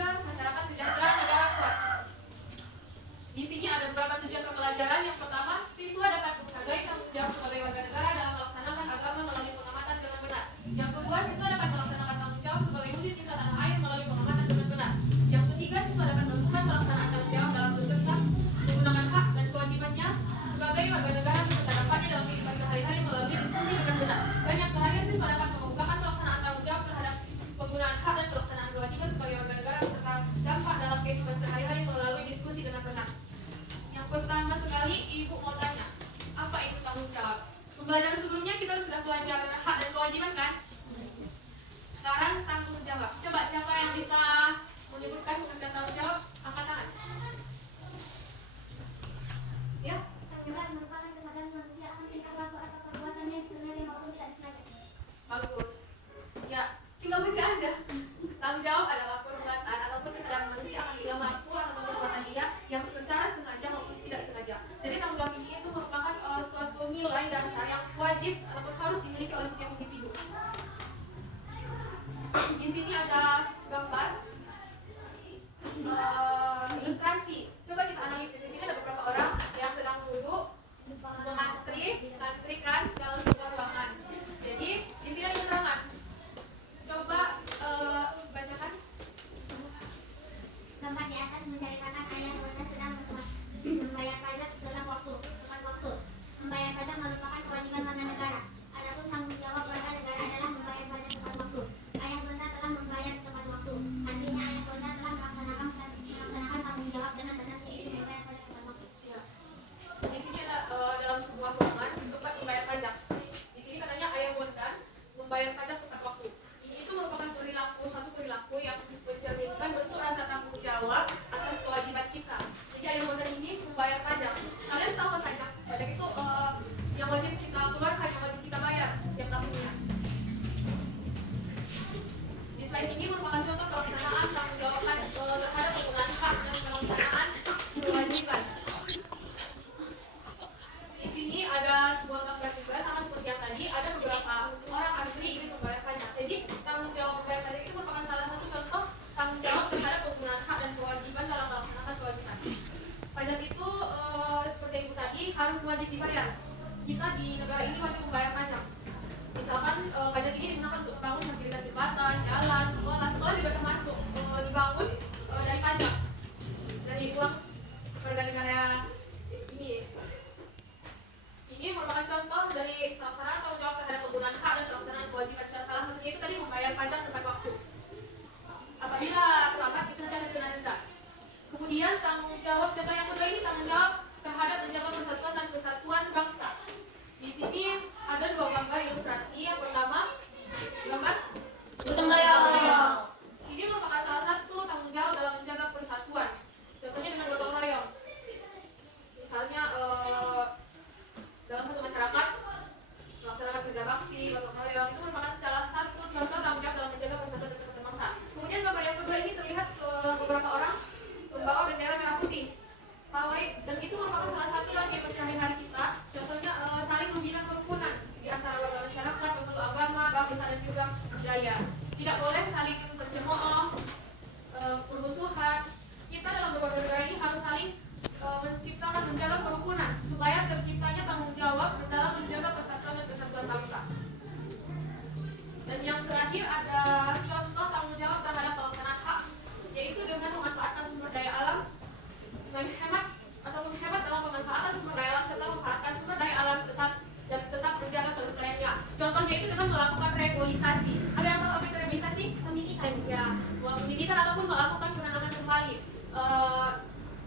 ketiga, masyarakat sejahtera negara kuat. Di sini ada beberapa tujuan pembelajaran. Yang pertama, siswa dapat menghargai tanggung jawab sebagai warga negara dalam melaksanakan agama melalui pengamatan dengan benar. Yang kedua, siswa dapat melaksanakan tanggung jawab sebagai wujud cinta tanah air melalui pengamatan dengan benar. Yang ketiga, siswa dapat menentukan pelaksanaan tanggung jawab dalam beserta menggunakan hak dan kewajibannya sebagai warga negara beserta dampaknya dalam kehidupan sehari-hari melalui diskusi dengan benar. Dan yang terakhir, siswa dapat mengemukakan pelaksanaan tanggung jawab terhadap penggunaan hak dan pelaksanaan kewajiban sebagai warga negara beserta dampak dalam kehidupan sehari-hari melalui diskusi dengan benar. Yang pertama sekali, Ibu mau tanya, apa itu tanggung jawab? Pembelajaran sebelumnya kita sudah belajar hak dan kewajiban kan? Sekarang tanggung jawab. Coba siapa yang bisa menyebutkan pengertian tanggung jawab? Angkat tangan. Ya? Tanggung jawab merupakan kesadaran manusia akan tingkah laku atau perbuatannya disengaja maupun tidak disengaja. Bagus. Ya, tinggal baca aja. Tanggung jawab adalah perbuatan ataupun kesadaran manusia akan tingkah laku atau perbuatan dia yang secara sengaja maupun tidak sengaja. Jadi tanggung jawab ini itu merupakan suatu nilai dasar yang wajib ataupun harus dimiliki oleh setiap individu. Di sini ada gambar, ilustrasi. Coba kita analisis. Di sini ada beberapa orang yang sedang duduk mengantrikan dalam sebuah ruangan. Jadi di sini ada keterangan. Coba bacakan. Gambar di atas menceritakan ayah bunda sedang membayar pajak dalam tepat waktu. Membayar pajak merupakan kewajiban warga negara. Adapun tanggung jawab warga negara adalah membayar pajak tepat waktu. Ayah bunda telah membayar tepat waktu. Artinya ayah bunda telah melaksanakan tanggung jawab dengan benar, yaitu membayar pajak tepat waktu. Ya. Di sini ada dalam sebuah ruangan tempat membayar pajak. Di sini katanya ayah bunda membayar pajak tepat waktu. Ini itu merupakan suatu perilaku yang mencerminkan bentuk rasa tanggung jawab atas kewajiban kita. Jadi ayah bunda ini membayar pajak. Kalian tahu kan pajak? Pajak itu yang wajib kita keluarkan, yang wajib kita bayar setiap tahunnya. Di slide ini merupakan contoh pelaksanaan tanggung jawab terhadap penggunaan hak dan pelaksanaan kewajiban. Di sini ada sebuah gambar juga sama seperti yang tadi. Ada beberapa orang asli ingin membayar pajak. Jadi tanggung jawab membayar pajak itu merupakan salah satu contoh tanggung jawab terhadap penggunaan hak dan kewajiban dalam melaksanakan kewajiban. Pajak itu seperti itu tadi harus wajib dibayar. Kita di negara ini wajib membayar pajak. Misalkan pajak ini digunakan untuk membangun fasilitas jembatan, jalan, sekolah juga termasuk dibangun dari pajak, dari uang warga negara ini. Ini merupakan contoh dari pelaksanaan tanggung jawab terhadap penggunaan hak dan pelaksanaan kewajiban. Salah satunya itu tadi membayar pajak tepat waktu. Apabila terlambat itu nanti ada kena denda. Kemudian tanggung jawab contoh yang kedua ini tanggung jawab terhadap menjaga persatuan dan kesatuan bangsa. Di sini ada dua gambar ilustrasi. Yang pertama gambar Gotong royong. ini merupakan salah satu tanggung jawab dalam menjaga persatuan. Contohnya dengan gotong royong. Misalnya dalam satu masyarakat melaksanakan kerja bakti, gotong royong itu merupakan salah satu contoh tanggung jawab dalam menjaga persatuan dan kesatuan bangsa. Kemudian gambar yang kedua ini terlihat beberapa orang membawa bendera merah putih, pawai, dan itu merupakan salah satu lagi keseharian kita. Contohnya saling membina kerukunan di antara warga masyarakat, pemeluk agama, bangsa dan juga budaya. Tidak boleh saling mencemooh, permusuhan. Kita dalam berwarga negara ini harus saling menjaga kerukunan supaya terciptanya tanggung jawab dalam menjaga persatuan dan kesatuan bangsa. Dan yang terakhir ada contoh tanggung jawab terhadap pelaksanaan hak, yaitu dengan memanfaatkan sumber daya alam, menghemat dalam pemanfaatan sumber daya alam serta memanfaatkan sumber daya alam tetap menjaga kelestariannya. Contohnya itu dengan melakukan reboisasi. Ada yang tahu apa itu reboisasi? Pembibitan. Ya, pembibitan ataupun melakukan penanaman kembali.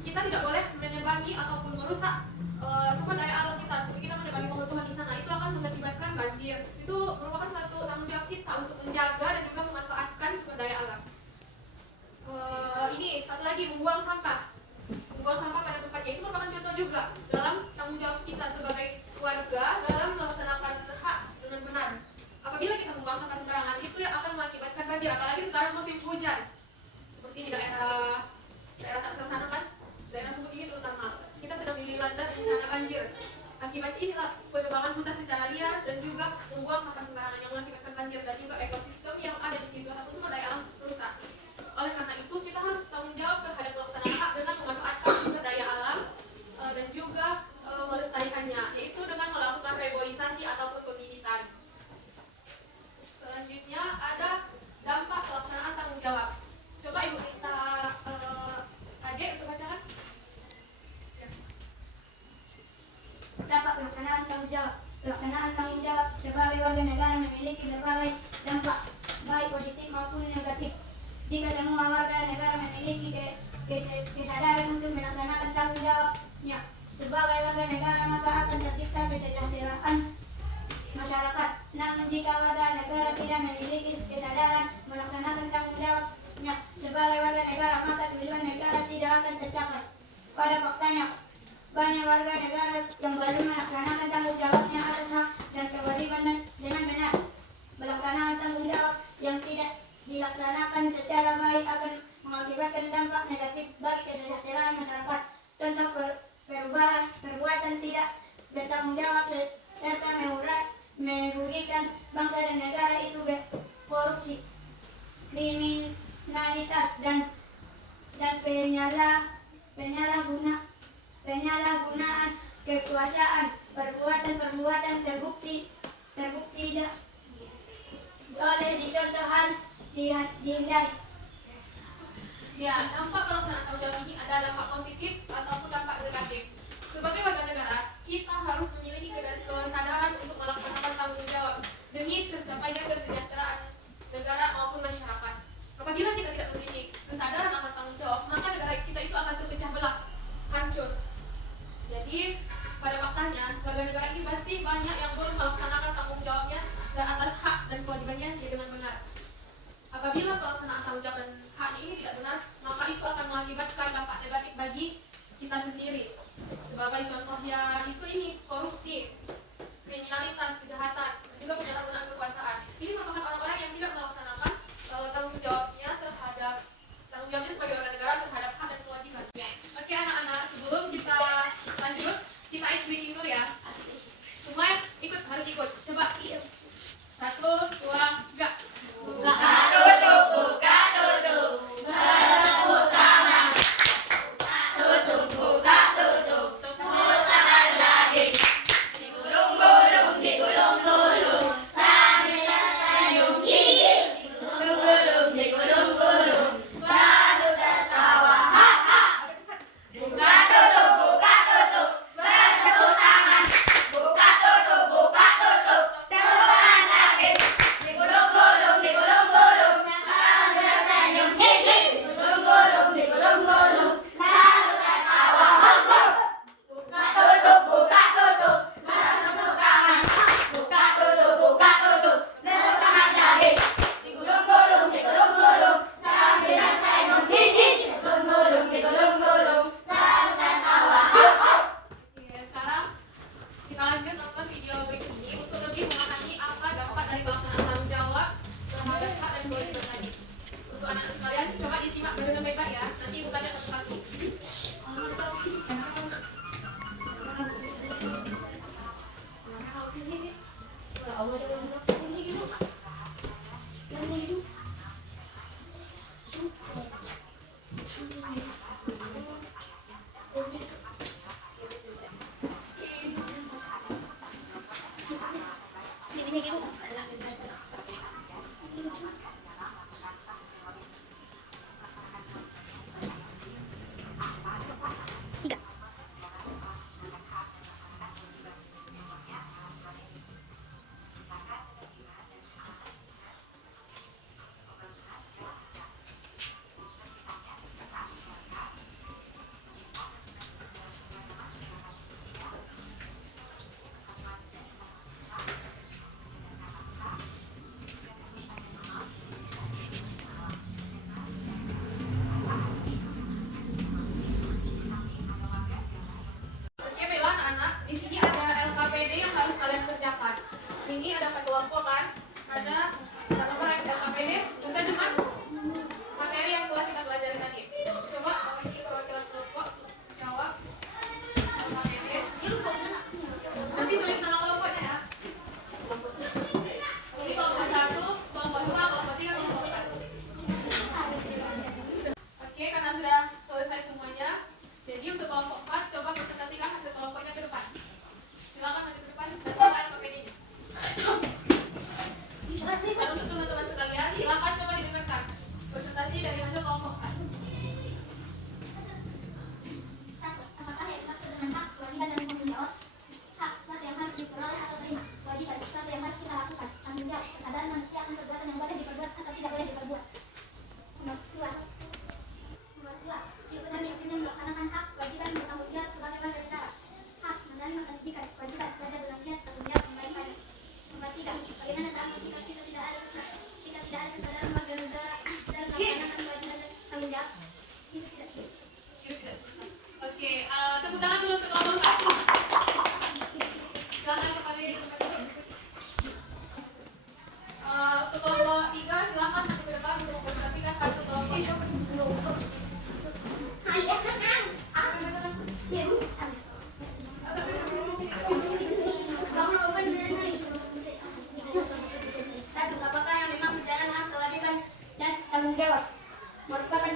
Kita tidak boleh menebangi ataupun merusak sumber daya alam kita. Seperti kita menebangi pohon-pohon di sana, itu akan mengakibatkan banjir. Itu merupakan satu tanggung jawab kita untuk menjaga dan juga memanfaatkan sumber daya alam. Ini satu lagi, membuang sampah. Membuang sampah pada tempatnya itu merupakan contoh juga dalam tanggung jawab kita sebagai warga dalam melaksanakan hak dengan benar. Apabila kita membuang sampah sembarangan, itu yang akan mengakibatkan banjir. Apalagi sekarang musim hujan, seperti di daerah Tangsel sana kan, daerah Sumut ini terutama kita sedang dilanda bencana banjir. Akibat inilah penebangan hutan secara liar dan juga membuang sampah sembarangan yang mengakibatkan banjir dan juga ekosistem yang ada di situ ataupun sumber daya alam rusak. Oleh karena itu kita waktu negatif. Jika semua warga negara memiliki kesadaran untuk melaksanakan tanggung jawabnya sebagai warga negara, maka akan tercipta kesejahteraan masyarakat. Namun jika warga negara tidak memiliki kesadaran melaksanakan tanggung jawabnya sebagai warga negara, maka tujuan negara tidak akan tercapai. Pada faktanya, banyak warga negara yang belum melaksanakan tanggung jawabnya atas hak dan kewajiban dengan benar. Melaksanakan tanggung jawab yang tidak dilaksanakan secara baik akan mengakibatkan dampak negatif bagi kesejahteraan masyarakat. Contoh perbuatan tidak bertanggung jawab serta merugikan bangsa dan negara itu korupsi, kriminalitas dan penyalahgunaan kekuasaan. Perbuatan terbukti oleh dicontoh harus dihindari. Ya, dampak pelaksanaan tanggung jawab ini ada dampak positif ataupun dampak negatif. Sebagai warga negara, kita harus memiliki kesadaran untuk melaksanakan tanggung jawab demi tercapainya kesejahteraan negara maupun masyarakat. Apabila kita tidak memiliki kesadaran akan tanggung jawab, maka negara kita itu akan terpecah belah, hancur. Jadi, pada faktanya, warga negara ini masih banyak yang belum melaksanakan tanggung jawabnya dan atas hak dan kewajibannya dengan benar. Apabila pelaksanaan tanggung jawab dan hak ini tidak benar, maka itu akan mengakibatkan dampak negatif bagi kita sendiri. Sebagai contohnya itu ini korupsi, kriminalitas, kejahatan, juga penyalahgunaan kekuasaan. Ini merupakan orang-orang yang tidak melaksanakan tanggung jawabnya sebagai warga negara terhadap hak dan kewajiban. Oke anak-anak, sebelum kita lanjut, kita ice breaking dulu ya. Semua harus ikut. Coba. 1, 2, 3. Buka tutup, buka tutup, bertepuk tangan. Tutup, buka tutup, tepuk tangan lagi. Digulung-gulung, digulung-gulung, sambil tersenyum gigi. Digulung-gulung, digulung-gulung, sambil tertawa ha-ha. Buka tutup, bertepuk tangan. Buka tutup, tepuk tangan lagi. Digulung-gulung, digulung-gulung, sambil tersenyum gigi. Digulung-gulung, digulung-gulung, lalu tertawa ha-ha. Buka tutup, bertepuk tangan. Buka tutup, tepuk tangan lagi. Digulung-gulung, digulung-gulung, sambil tersenyum gigi. Digulung-gulung, digulung-gulung, lalu tertawa ha-ha. Oke, sekarang kita lanjut nonton video berikut ini untuk lebih memahami apa dampak dari pelaksanaan tanggung jawab terhadap hak dan kewajiban tadi. Untuk anak-anak sekalian, coba disimak dengan baik-baik ya. Nanti bukannya satu-satu. Oke, baiklah anak-anak. Di sini ada LKPD yang harus kalian kerjakan. Ini ada 4 kelompok kan? Ada nomor LKPD sesuai dengan materi yang telah kita pelajari tadi. Coba ini perwakilan kelompok jawab LKPD. Nanti tulis nama kelompoknya ya. Ini kelompok 1, kelompok 2, kelompok 3, kelompok 4. Oke, karena sudah selesai semuanya, jadi untuk kelompok 4, coba presentasikan hasil kelompoknya ke depan. Silakan maju ke depan dan coba LKPD-nya.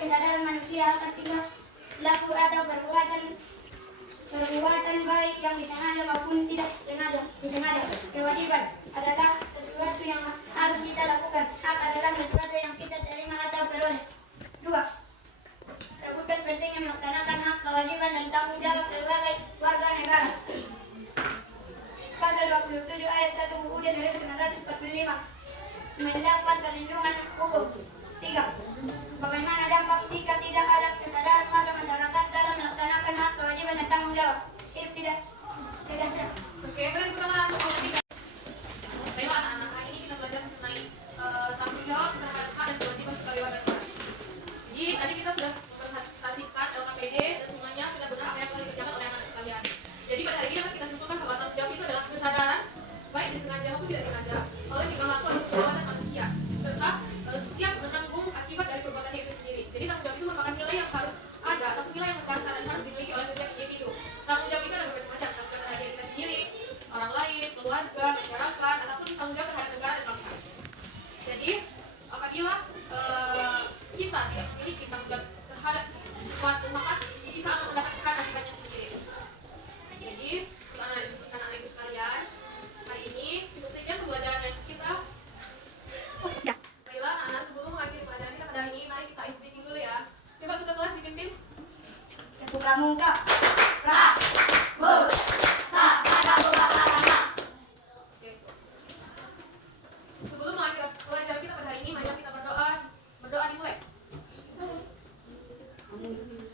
kesadaran manusia akan tingkah laku atau perbuatan baik yang disengaja maupun tidak disengaja. Kewajiban adalah sesuatu yang harus kita lakukan. Hak adalah sesuatu yang kita terima atau peroleh. 2. Sebutkan pentingnya melaksanakan hak, kewajiban, dan tanggung jawab sebagai warga negara. Pasal 27 ayat 1 UUD 1945 mendapat perlindungan hukum. 3. Bagaimana dampak jika tidak ada kesadaran warga masyarakat dalam melaksanakan hak, kewajiban, dan tanggung jawab? Hidup tidak sejahtera. Oke, berarti kita langsung ke baiklah anak-anak, hari ini kita belajar mengenai tanggung jawab terhadap hak dan kewajiban sebagai warga negara. Jadi tadi kita sudah mempresentasikan LKPD dan semuanya sudah benar apa yang telah dikerjakan oleh anak-anak sekalian. Jadi pada hari ini dapat kita simpulkan bahwa tanggung jawab itu adalah kesadaran baik disengaja maupun tidak sengaja oleh tingkah laku atau perbuatan manusia serta siap menanggung akibat dari perbuatan itu sendiri. Jadi tanggung jawab itu merupakan nilai yang harus ada atau nilai yang mendasar dan harus dimiliki oleh setiap individu. Tanggung jawab itu ada berbagai macam, tanggung jawab terhadap diri kita sendiri, orang lain, keluarga, masyarakat, ataupun tanggung jawab terhadap negara dan bangsa. Jadi apabila kita tidak memiliki tanggung jawab terhadap suatu maka kita akan mendapatkan akibatnya sendiri. Jadi untuk anak-anak sebutkan anak ibu sekalian, hari ini cukup sekian pembelajaran yang kita. Baiklah anak-anak, sebelum mengakhiri pelajaran kita pada hari ini, mari kita isi speaking dulu ya. Coba tutup kelas dipimpin. Buka muka. Oke. Sebelum mengakhiri pelajaran kita pada hari ini, mari kita berdoa. Berdoa dimulai.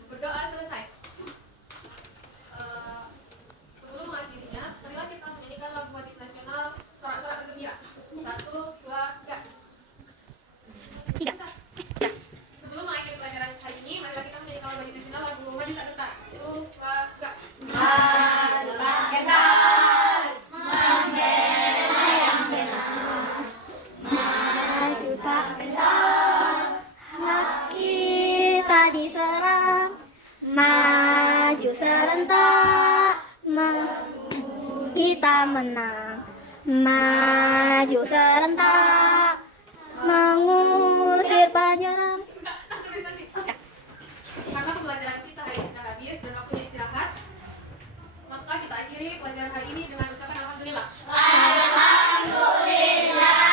Berdoa selesai. Sebelum mengakhirinya, marilah kita menyanyikan lagu wajib nasional Sorak-sorak bergembira. 1, 2, 3. Sebelum mengakhiri pelajaran hari ini, marilah kita menyanyikan lagu wajib nasional lagu Maju Tak Gentar. 1, 2, 3. Maju tak gentar, membela yang benar. Maju tak gentar, hak kita diserang. Maju serentak, kita menang. Maju serentak, mengusir penyerang. Karena pembelajaran kita hari ini sudah habis dan waktunya istirahat, maka kita akhiri pelajaran hari ini dengan ucapan alhamdulillah. Alhamdulillah.